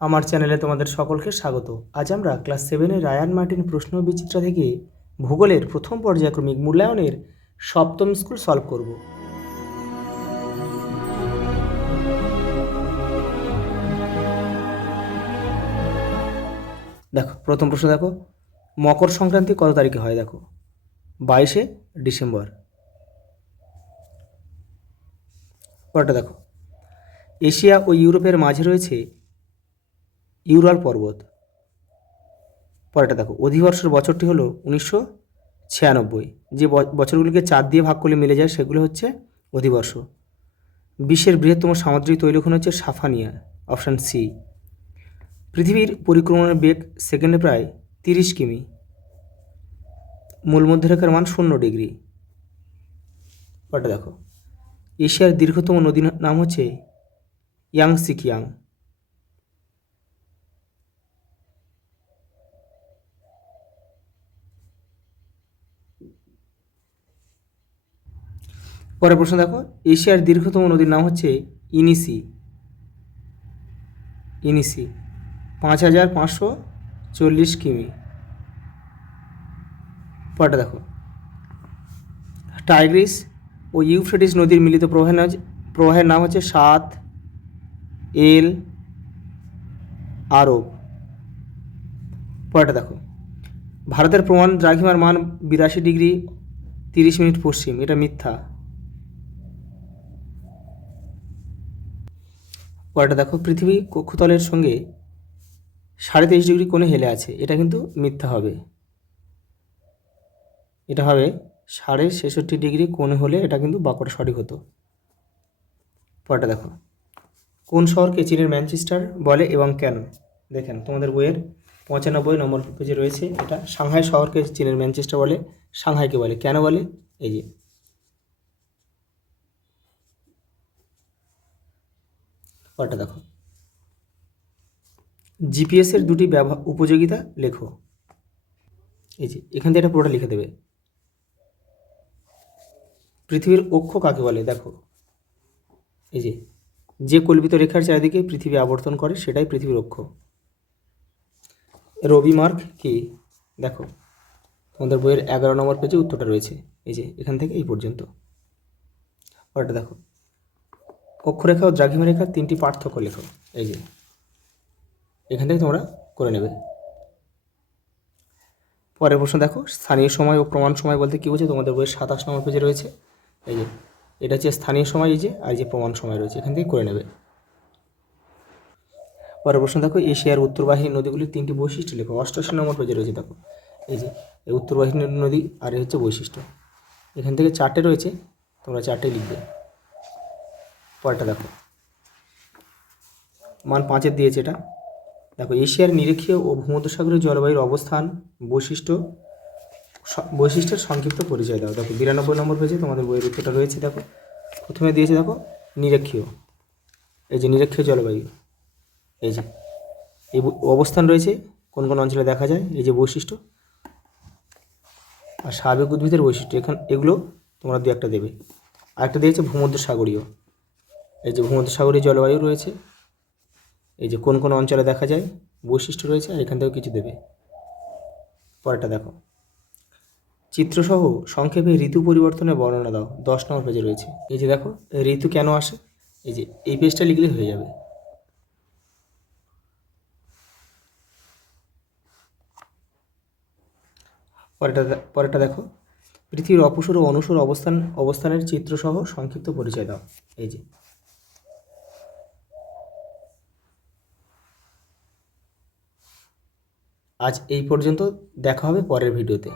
আমার চ্যানেলে তোমাদের সকলকে স্বাগত। আজ আমরা ক্লাস 7-এর রায়ান মার্টিন প্রশ্ন বিচিত্রা থেকে ভূগোলের প্রথম পর্যায়ক্রমিক মূল্যায়নের সপ্তম স্কুল সলভ করব। দেখো প্রথম প্রশ্ন, দেখো মকর সংক্রান্তি কত তারিখে হয়? দেখো 22শে ডিসেম্বর। পরেরটা দেখো, এশিয়া ও ইউরোপের মাঝে রয়েছে ইউরাল পর্বত। পরেরটা দেখো, অধিবর্ষের বছরটি হলো 1996। যে বছরগুলিকে 4 দিয়ে ভাগ করলে মিলে যায় সেগুলো হচ্ছে অধিবর্ষ। বিশ্বের বৃহত্তম সামুদ্রিক তৈলখনি হচ্ছে সাফানিয়া, অপশান সি। পৃথিবীর পরিক্রমণের বেগ সেকেন্ডে প্রায় 30 কিমি। মূল মধ্যরেখার মান 0 ডিগ্রি। পরেরটা দেখো, এশিয়ার দীর্ঘতম নদীর নাম হচ্ছে ইয়াংসিকিয়াং। পরের প্রশ্ন দেখো, এশিয়ার দীর্ঘতম নদীর নাম হচ্ছে ইনিসি। 5540 কিমি। পরেরটা দেখো, টাইগ্রিস ও ইউফ্রেটিস নদীর মিলিত প্রবাহের নাম হচ্ছে 7 এল আরব। পরেরটা দেখো, ভারতের প্রমাণ দ্রাঘিমার মান 82 ডিগ্রি 30 মিনিট পশ্চিম, এটা মিথ্যা। পরেরটা দেখো, পৃথিবী কক্ষতলের সঙ্গে 23.5 ডিগ্রি কোণে হেলে আছে, এটা কিন্তু মিথ্যা হবে। এটা হবে 66.5 ডিগ্রি কোণে হলে এটা কিন্তু বাক্যটা সঠিক হতো। পরেরটা দেখো, কোন শহরকে চীনের ম্যানচেস্টার বলে এবং কেন? দেখেন তোমাদের বইয়ের 95 নম্বর পেজে রয়েছে। এটা সাংহাই শহরকে চীনের ম্যানচেস্টার বলে। সাংহাইকে বলে, কেন বলে? এই যে পরেরটা দেখো, জিপিএসের দুটি উপযোগিতা লেখো। এই যে এখান থেকে এটা পুরোটা লিখে দেবে। পৃথিবীর অক্ষ কাকে বলে? দেখো এই যে কল্পিত রেখার চারিদিকে পৃথিবী আবর্তন করে সেটাই পৃথিবীর অক্ষ। রবি মার্ক কি? দেখো তোমাদের বইয়ের 11 নম্বর পেজে উত্তরটা রয়েছে। এই যে এখান থেকে এই পর্যন্ত। পরেরটা দেখো, অক্ষরেখা ও দ্রাঘিমা রেখার 3টি পার্থক্য লেখো। এই যে এখান থেকে তোমরা করে নেবে। পরের প্রশ্ন দেখো, স্থানীয় সময় ও প্রমাণ সময় বলতে কী বোঝে? তোমাদের বইয়ের 27 নম্বর পেজে রয়েছে। এই যে এটা হচ্ছে স্থানীয় সময়, এই যে আর যে প্রমাণ সময় রয়েছে এখান থেকে করে নেবে। পরের প্রশ্ন দেখো, এশিয়ার উত্তরবাহিনী নদীগুলির 3টি বৈশিষ্ট্য লেখো। 88 নম্বর পেজে রয়েছে। দেখো এই যে এই উত্তরবাহিনী নদী আর হচ্ছে বৈশিষ্ট্য, এখান থেকে 4টে রয়েছে, তোমরা 4টেই লিখবে। পরেরটা দেখো, মান 5 দিয়েছে এটা। দেখো এশিয়ার নিরক্ষীয় ও ভূমধ্যসাগরীয় জলবায়ুর অবস্থান বৈশিষ্ট্যের সংক্ষিপ্ত পরিচয় দাও। দেখো 92 নম্বর পেজে তোমাদের বইয়ের উত্তরটা রয়েছে। দেখো প্রথমে দিয়েছে, দেখো নিরক্ষীয়, এই যে নিরক্ষীয় জলবায়ু, এই যে এই অবস্থান রয়েছে কোন কোন অঞ্চলে দেখা যায়, এই যে বৈশিষ্ট্য আর স্বাভাবিক উদ্ভিদের বৈশিষ্ট্য, এগুলো তোমরা 2-1টা দেবে। আরেকটা দিয়েছে ভূমধ্যসাগরীয়, এই যে ভূমধ্যসাগরীয় জলবায়ু রয়েছে, এই যে কোন কোন অঞ্চলে দেখা যায় বৈশিষ্ট্য রয়েছে, আর এখান থেকেও কিছু দেবে। পরেরটা দেখো, চিত্রসহ সংক্ষেপে ঋতু পরিবর্তনের বর্ণনা দাও। 10 নম্বর পেজে রয়েছে। এই যে দেখো ঋতু কেন আসে, এই যে এই পেজটা লিখলে হয়ে যাবে। পরেরটা দেখো, পৃথিবীর অপসর ও অনুসর অবস্থানের চিত্রসহ সংক্ষিপ্ত পরিচয় দাও। এই যে আজ এই পর্যন্ত, দেখা হবে পরের ভিডিওতে।